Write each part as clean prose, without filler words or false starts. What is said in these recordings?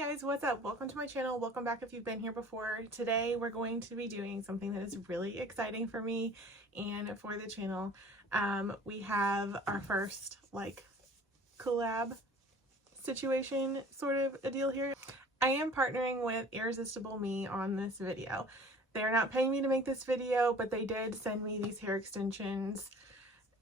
Guys, what's up? Welcome to my channel. Welcome back if you've been here before. Today we're going to be doing something that is really exciting for me and for the channel. We have our first like collab situation sort of a deal here. I am partnering with Irresistible Me on this video. They're not paying me to make this video, but they did send me these hair extensions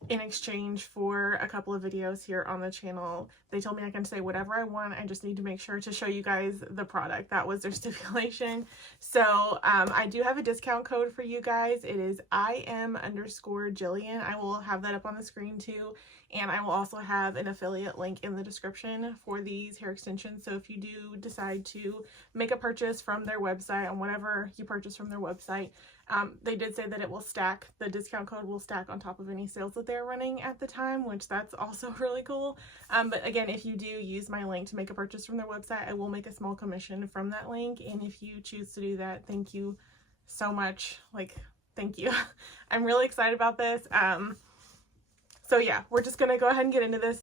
in exchange for a couple of videos here on the channel. They told me I can say whatever I want. I just need to make sure to show you guys the product. That was their stipulation. So I do have a discount code for you guys. It is IM_Jillian. I will have that up on the screen too. And I will also have an affiliate link in the description for these hair extensions. So if you do decide to make a purchase from their website on whatever you purchase from their website, they did say that it will stack, the discount code will stack on top of any sales that they're running at the time, which that's also really cool. But again, if you do use my link to make a purchase from their website, I will make a small commission from that link. And if you choose to do that, thank you so much. Like, thank you. I'm really excited about this. So yeah, we're just gonna go ahead and get into this.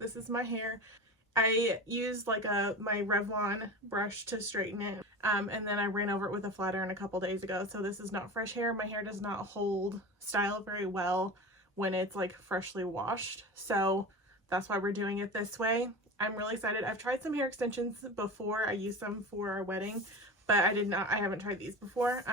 This is my hair. I used like my Revlon brush to straighten it, and then I ran over it with a flat iron a couple days ago. So this is not fresh hair. My hair does not hold style very well when it's like freshly washed. So that's why we're doing it this way. I'm really excited. I've tried some hair extensions before. I used them for our wedding, but I haven't tried these before.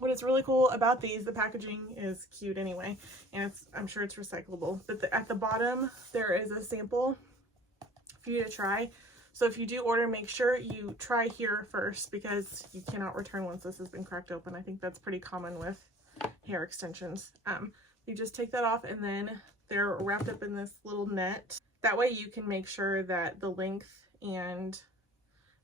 What is really cool about these, the packaging is cute anyway, and I'm sure it's recyclable, but at the bottom there is a sample for you to try. So if you do order, make sure you try here first, because you cannot return once this has been cracked open. I think that's pretty common with hair extensions. You just take that off, and then they're wrapped up in this little net. That way you can make sure that the length and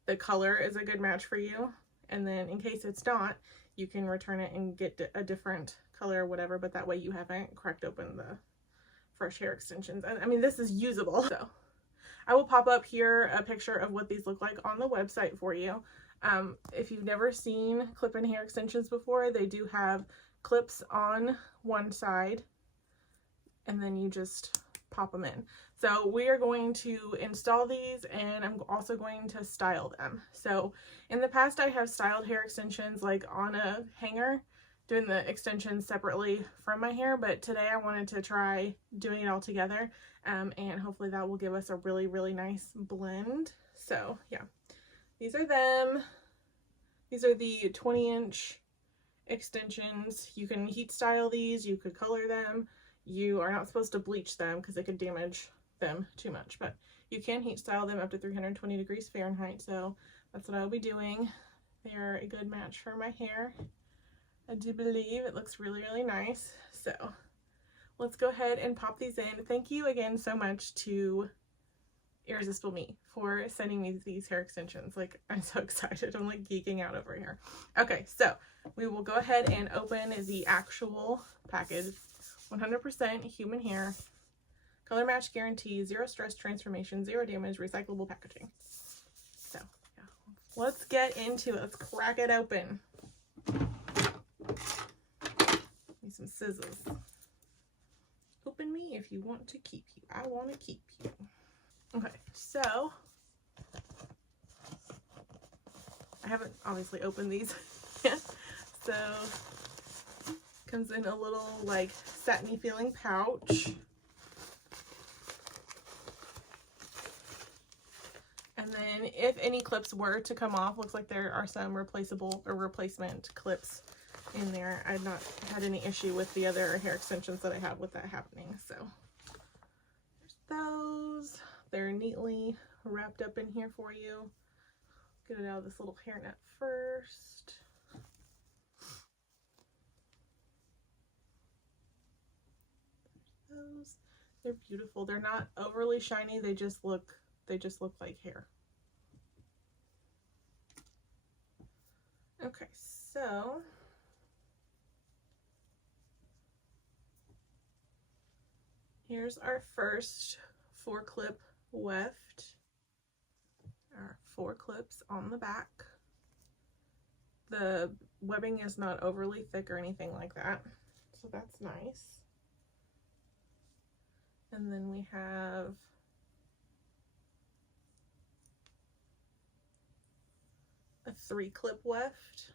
the color is a good match for you, and then in case it's not, you can return it and get a different color or whatever, but that way you haven't cracked open the fresh hair extensions. And I mean, this is usable. So I will pop up here a picture of what these look like on the website for you. If you've never seen clip-in hair extensions before, they do have clips on one side, and then you just pop them in. So we are going to install these, and I'm also going to style them. So in the past, I have styled hair extensions like on a hanger, doing the extensions separately from my hair, but today I wanted to try doing it all together, and hopefully that will give us a really, really nice blend. So yeah, these are them. These are the 20-inch extensions. You can heat style these, you could color them. You are not supposed to bleach them because it could damage them too much, but you can heat style them up to 320 degrees Fahrenheit. So that's what I'll be doing. They are a good match for my hair. I do believe it looks really, really nice. So let's go ahead and pop these in. Thank you again so much to Irresistible Me for sending me these hair extensions. Like, I'm so excited. I'm like geeking out over here. Okay, so we will go ahead and open the actual package. 100% human hair, color match guarantee, zero stress transformation, zero damage, recyclable packaging. So yeah, let's get into it. Let's crack it open. Need some scissors. Open me if you want to keep you. I want to keep you. Okay, so I haven't obviously opened these yet. So comes in a little like satiny feeling pouch. And then if any clips were to come off, looks like there are some replaceable or replacement clips in there. I've not had any issue with the other hair extensions that I have with that happening. So there's those. They're neatly wrapped up in here for you. Get it out of this little hairnet first. Those, they're beautiful. They're not overly shiny. They just look like hair. Okay, so here's our first 4-clip weft. Our 4 clips on the back. The webbing is not overly thick or anything like that, so that's nice. And then we have a 3-clip weft.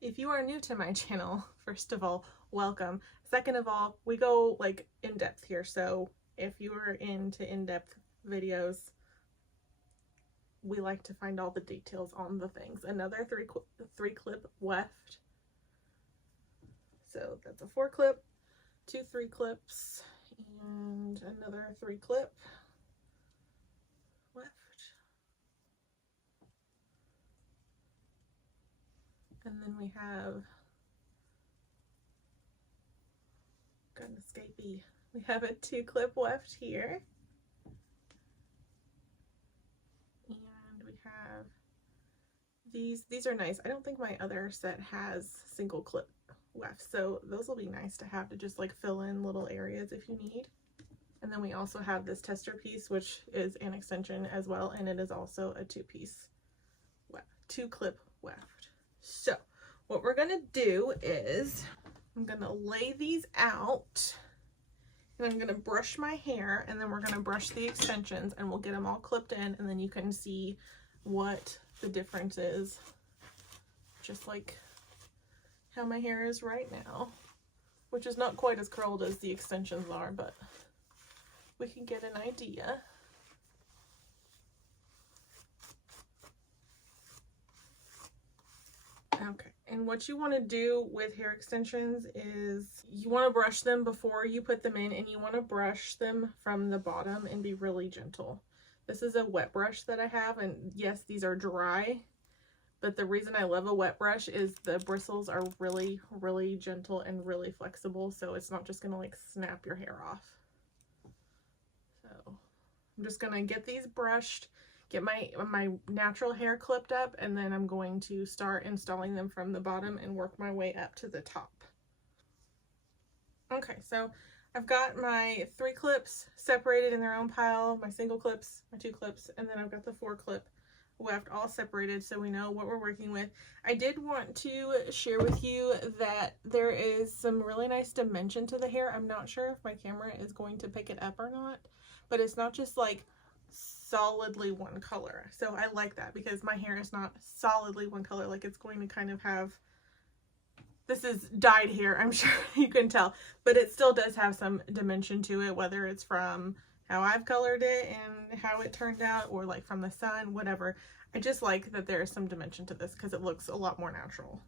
If you are new to my channel, first of all, welcome. Second of all, we go like in depth here, so if you are into in-depth videos, we like to find all the details on the things. Another 3-clip weft. So that's a 4-clip, 2 3-clips, and another 3-clip weft. And then we have, got an escapee. We have a 2-clip weft here. And we have these are nice. I don't think my other set has single clip wefts, so those will be nice to have to just like fill in little areas if you need. And then we also have this tester piece, which is an extension as well, and it is also a 2-piece 2-clip weft. So what we're gonna do is I'm gonna lay these out, and I'm gonna brush my hair, and then we're gonna brush the extensions, and we'll get them all clipped in, and then you can see what the difference is, just like how my hair is right now, which is not quite as curled as the extensions are, but we can get an idea. Okay, and what you want to do with hair extensions is you want to brush them before you put them in, and you want to brush them from the bottom and be really gentle. This is a wet brush that I have, and yes, these are dry, but the reason I love a wet brush is the bristles are really, really gentle and really flexible, so it's not just going to like snap your hair off. So I'm just going to get these brushed, get my natural hair clipped up, and then I'm going to start installing them from the bottom and work my way up to the top. Okay, so I've got my 3 clips separated in their own pile, my single clips, my 2 clips, and then I've got the 4-clip weft all separated so we know what we're working with. I did want to share with you that there is some really nice dimension to the hair. I'm not sure if my camera is going to pick it up or not, but it's not just like solidly one color. So I like that because my hair is not solidly one color, like it's going to kind of have, this is dyed hair, I'm sure you can tell, but it still does have some dimension to it, whether it's from how I've colored it and how it turned out, or like from the sun, whatever. I just like that there is some dimension to this because it looks a lot more natural.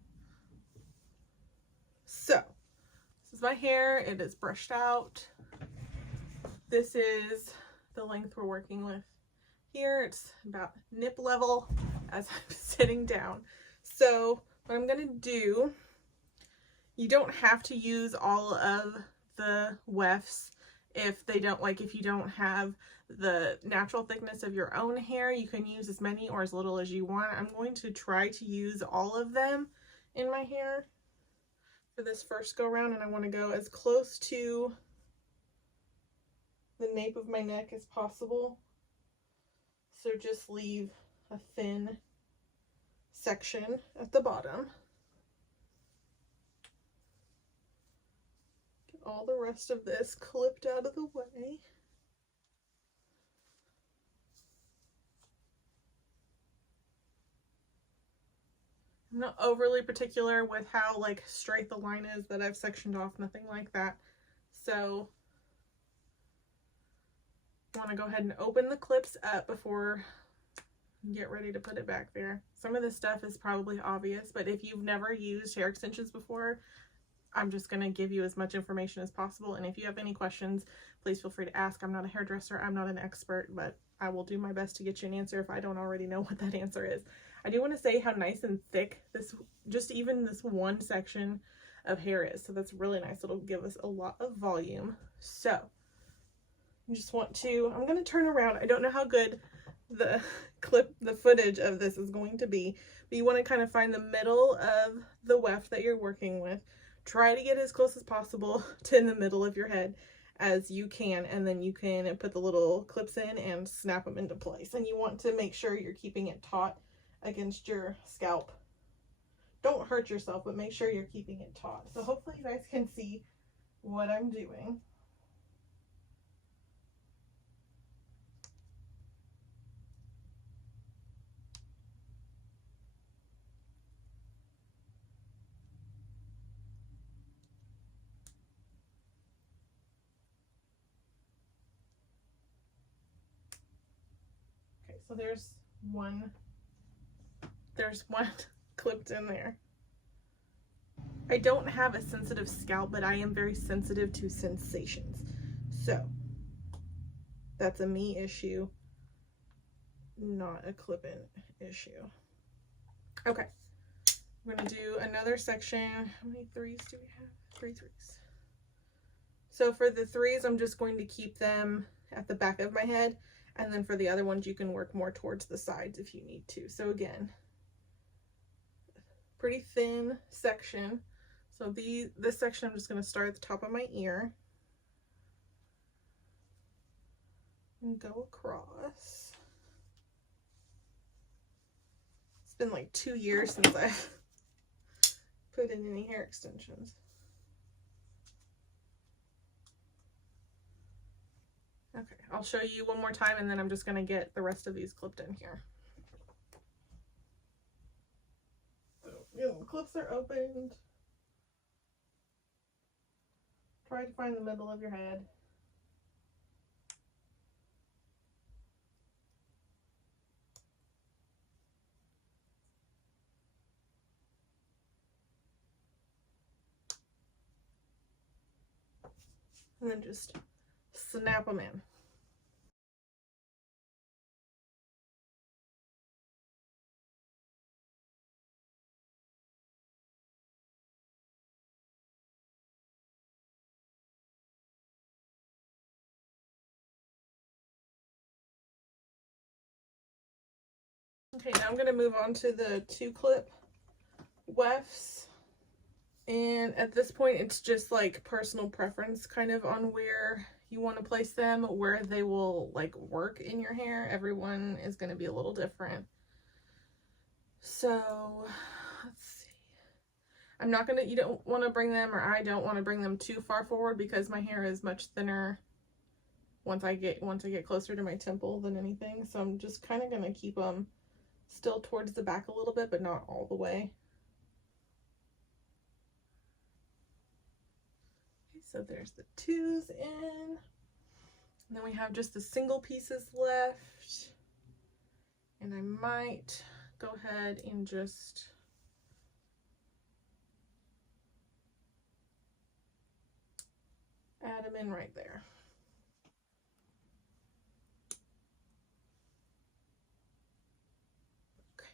So this is my hair, it is brushed out. This is the length we're working with here. It's about nip level as I'm sitting down. So what I'm gonna do, you don't have to use all of the wefts if they don't, like if you don't have the natural thickness of your own hair. You can use as many or as little as you want. I'm going to try to use all of them in my hair for this first go round, and I want to go as close to the nape of my neck as possible. So just leave a thin section at the bottom. Get all the rest of this clipped out of the way. I'm not overly particular with how like straight the line is that I've sectioned off, nothing like that. So I want to go ahead and open the clips up before you get ready to put it back there. Some of this stuff is probably obvious, but if you've never used hair extensions before, I'm just going to give you as much information as possible. And if you have any questions, please feel free to ask. I'm not a hairdresser, I'm not an expert, but I will do my best to get you an answer if I don't already know what that answer is. I do want to say how nice and thick this, just even this one section of hair is. So that's really nice. It'll give us a lot of volume. So you just want to, I'm going to turn around. I don't know how good the footage of this is going to be, but you want to kind of find the middle of the weft that you're working with. Try to get as close as possible to in the middle of your head, as you can, and then you can put the little clips in and snap them into place. And you want to make sure you're keeping it taut against your scalp. Don't hurt yourself, but make sure you're keeping it taut. So hopefully you guys can see what I'm doing. Okay, so there's one clipped in there. I don't have a sensitive scalp, but I am very sensitive to sensations. So that's a me issue, not a clip-in issue. Okay, I'm gonna do another section. How many threes do we have? 3 threes. So for the threes, I'm just going to keep them at the back of my head. And then for the other ones, you can work more towards the sides if you need to. So again, pretty thin section. So this section, I'm just going to start at the top of my ear and go across. It's been like 2 years since I've put in any hair extensions. Okay, I'll show you one more time, and then I'm just going to get the rest of these clipped in here. So, the clips are opened. Try to find the middle of your head. And then just snap them in. Okay, now I'm going to move on to the 2-clip wefts. And at this point, it's just like personal preference kind of on where you want to place them, where they will like work in your hair. Everyone is going to be a little different. So let's see. I'm not going to, you don't want to bring them, or I don't want to bring them too far forward because my hair is much thinner once I get closer to my temple than anything. So I'm just kind of going to keep them still towards the back a little bit, but not all the way. So there's the 2s in. And then we have just the single pieces left. And I might go ahead and just add them in right there. Okay,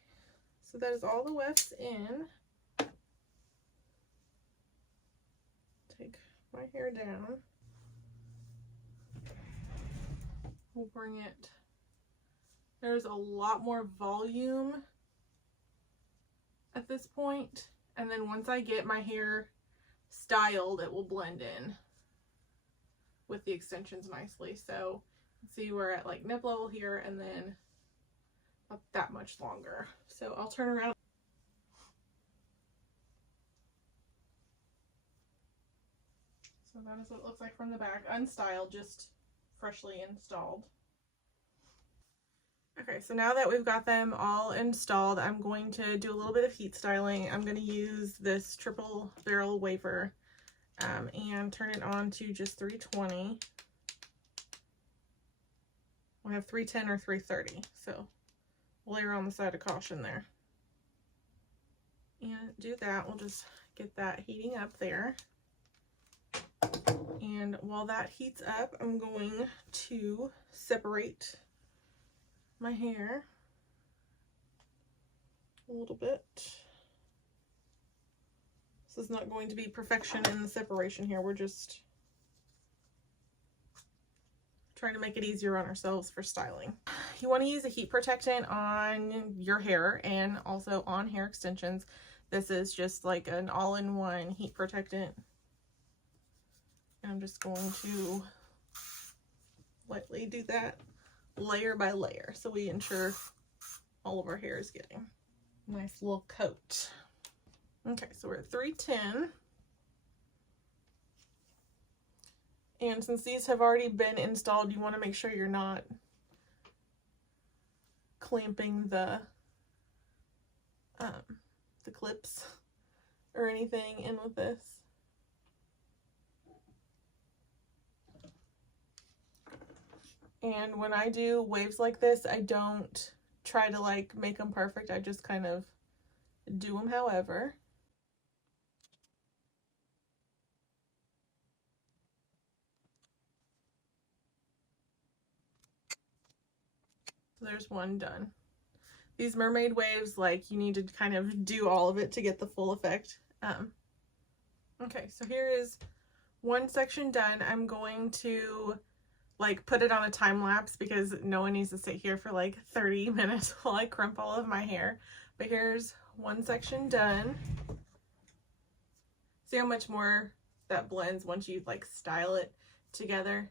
so that is all the wefts in. Take my hair down. We'll bring it. There's a lot more volume at this point, and then once I get my hair styled, it will blend in with the extensions nicely. So see, we're at like nip level here, and then not that much longer. So I'll turn around. So that is what it looks like from the back, unstyled, just freshly installed. Okay, so now that we've got them all installed, I'm going to do a little bit of heat styling. I'm going to use this triple barrel wafer and turn it on to just 320. We have 310 or 330, so we'll err on the side of caution there. And do that, we'll just get that heating up there. And while that heats up, I'm going to separate my hair a little bit. This is not going to be perfection in the separation here. We're just trying to make it easier on ourselves for styling. You want to use a heat protectant on your hair and also on hair extensions. This is just like an all-in-one heat protectant. I'm just going to lightly do that layer by layer so we ensure all of our hair is getting a nice little coat. Okay, so we're at 310. And since these have already been installed, you want to make sure you're not clamping the clips or anything in with this. And when I do waves like this, I don't try to like make them perfect. I just kind of do them however. So there's one done. These mermaid waves, like, you need to kind of do all of it to get the full effect. Okay, so here is one section done. I'm going to like put it on a time lapse because no one needs to sit here for like 30 minutes while I crimp all of my hair. But here's one section done. See how much more that blends once you like style it together?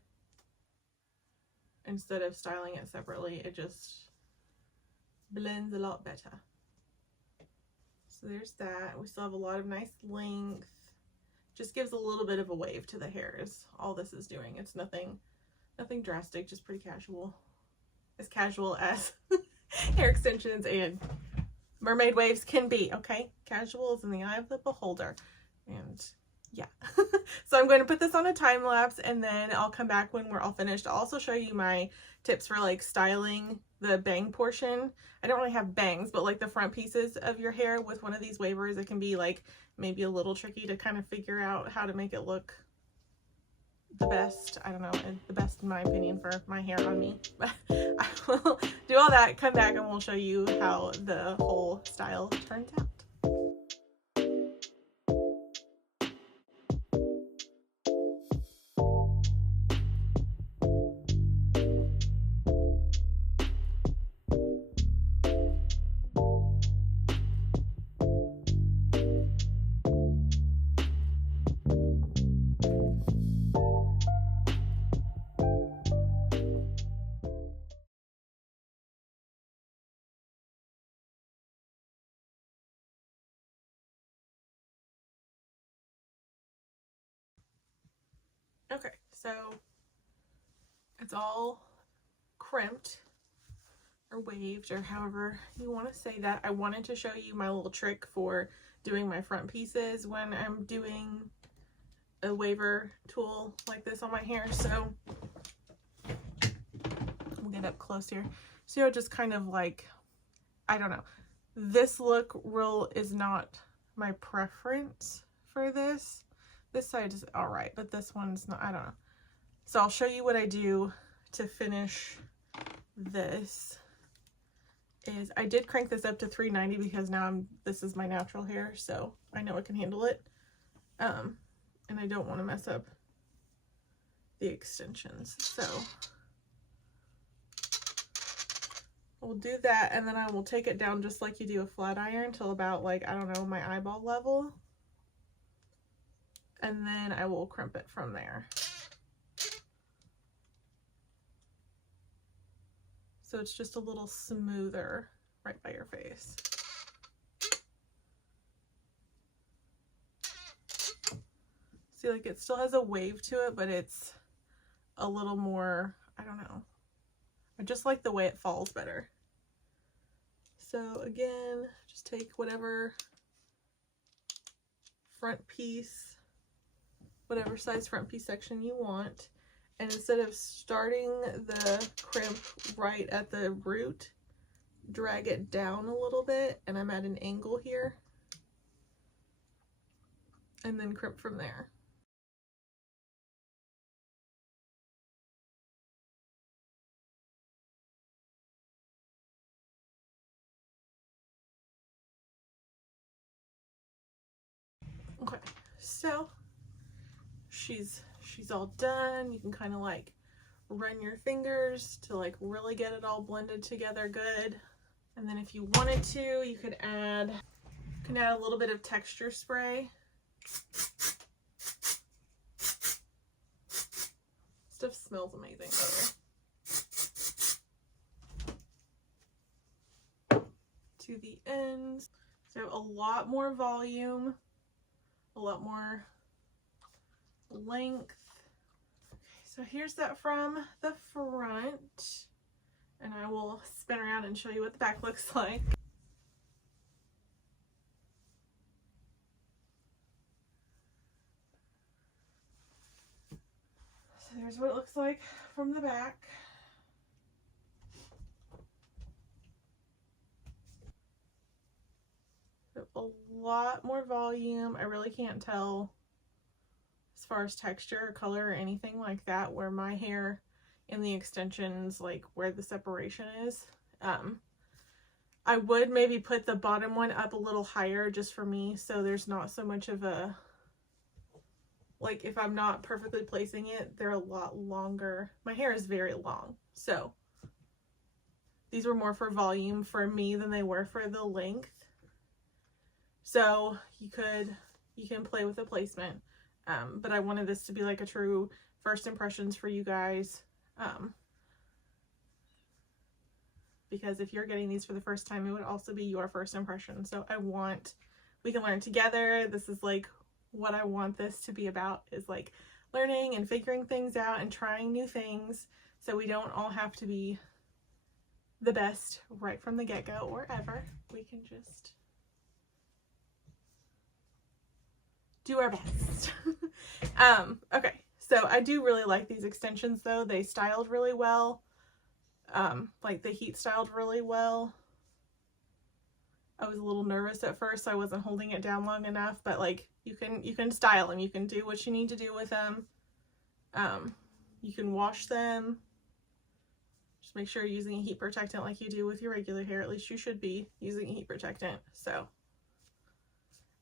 Instead of styling it separately, it just blends a lot better. So there's that. We still have a lot of nice length. Just gives a little bit of a wave to the hair is all this is doing. It's nothing drastic, just pretty casual. As casual as hair extensions and mermaid waves can be, okay? Casual is in the eye of the beholder. And yeah. So I'm going to put this on a time lapse and then I'll come back when we're all finished. I'll also show you my tips for like styling the bang portion. I don't really have bangs, but like the front pieces of your hair with one of these wavers, it can be like maybe a little tricky to kind of figure out how to make it look the best. I don't know, the best in my opinion for my hair on me. But I will do all that, come back, and we'll show you how the whole style turns out. Okay, so it's all crimped or waved or however you want to say that. I wanted to show you my little trick for doing my front pieces when I'm doing a waver tool like this on my hair. So we'll get up close here. So you'll just kind of like, I don't know, this look is not my preference for this. This side is all right, but this one's not, I don't know. So I'll show you what I do to finish this. I did crank this up to 390 because now this is my natural hair, so I know I can handle it. And I don't want to mess up the extensions. So we'll do that, and then I will take it down just like you do a flat iron till about like, I don't know, my eyeball level. And then I will crimp it from there. So it's just a little smoother right by your face. See, like it still has a wave to it, but it's a little more, I don't know. I just like the way it falls better. So again, just take whatever front piece, whatever size front piece section you want, and instead of starting the crimp right at the root, drag it down a little bit, and I'm at an angle here, and then crimp from there. Okay, so she's all done. You can kind of like run your fingers to like really get it all blended together good. And then if you wanted to, you could add a little bit of texture spray. Stuff smells amazing. To the ends. So a lot more volume, a lot more length. Okay, so here's that from the front, and I will spin around and show you what the back looks like. So there's what it looks like from the back. A lot more volume. I really can't tell as far as texture or color or anything like that where my hair in the extensions, like where the separation is. I would maybe put the bottom one up a little higher just for me, so there's not so much of a, like if I'm not perfectly placing it, they're a lot longer. My hair is very long, so these were more for volume for me than they were for the length. So you can play with the placement, but I wanted this to be like a true first impressions for you guys, because if you're getting these for the first time, it would also be your first impression. So we can learn together. This is like what I want this to be about, is like learning and figuring things out and trying new things, so we don't all have to be the best right from the get-go or ever. We can just do our best. Okay, so I do really like these extensions though. They styled really well. Like the heat styled really well. I was a little nervous at first, so I wasn't holding it down long enough, but like you can style them. You can do what you need to do with them. You can wash them. Just make sure you're using a heat protectant like you do with your regular hair. At least you should be using a heat protectant. So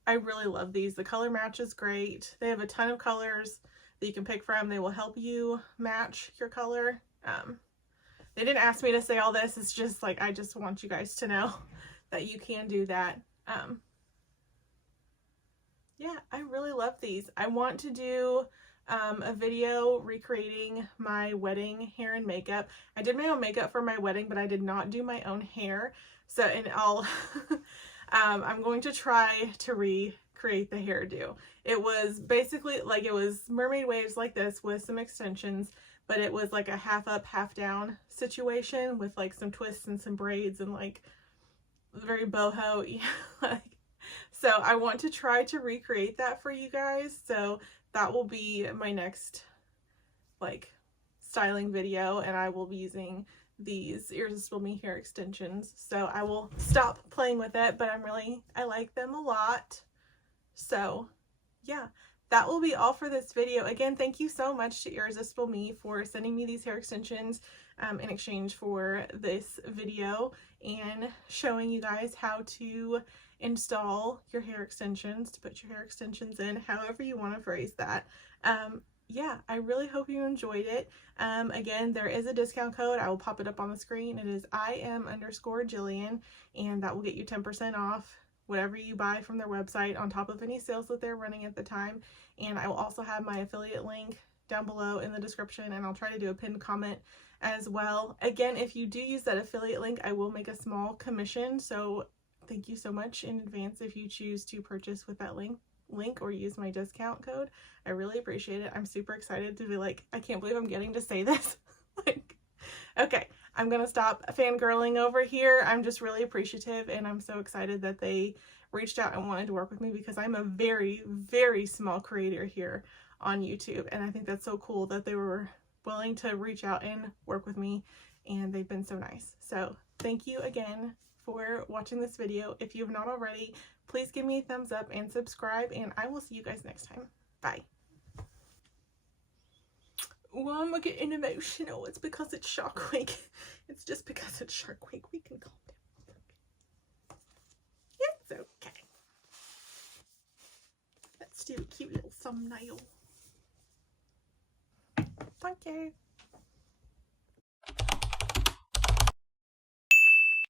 I really love these. The color match is great. They have a ton of colors that you can pick from. They will help you match your color. They didn't ask me to say all this. It's just like, I just want you guys to know that you can do that. Yeah, I really love these. I want to do a video recreating my wedding hair and makeup. I did my own makeup for my wedding, but I did not do my own hair. So, and I'm going to try to recreate the hairdo. It was basically like, it was mermaid waves like this with some extensions, but it was like a half up, half down situation with like some twists and some braids and like very boho. So I want to try to recreate that for you guys. So that will be my next like styling video, and I will be using these Irresistible Me hair extensions. So I will stop playing with it, but I like them a lot. So yeah, that will be all for this video. Again, thank you so much to Irresistible Me for sending me these hair extensions in exchange for this video and showing you guys how to install your hair extensions, to put your hair extensions in, however you want to phrase that. Yeah, I really hope you enjoyed it. Again, there is a discount code. I will pop it up on the screen. It is IM_Jillian, and that will get you 10% off whatever you buy from their website on top of any sales that they're running at the time. And I will also have my affiliate link down below in the description, and I'll try to do a pinned comment as well. Again, if you do use that affiliate link, I will make a small commission, so thank you so much in advance if you choose to purchase with that link or use my discount code. I really appreciate it. I'm super excited to be like, I can't believe I'm getting to say this. Like, okay, I'm gonna stop fangirling over here. I'm just really appreciative, and I'm so excited that they reached out and wanted to work with me, because I'm a very, very small creator here on YouTube, and I think that's so cool that they were willing to reach out and work with me, and they've been so nice. So thank you again for watching this video. If you have not already, please give me a thumbs up and subscribe, and I will see you guys next time. Bye. Well, I'm getting emotional. It's because it's Shark Week. It's just because it's Shark Week. We can calm down. It's okay. Let's do a cute little thumbnail. Thank you.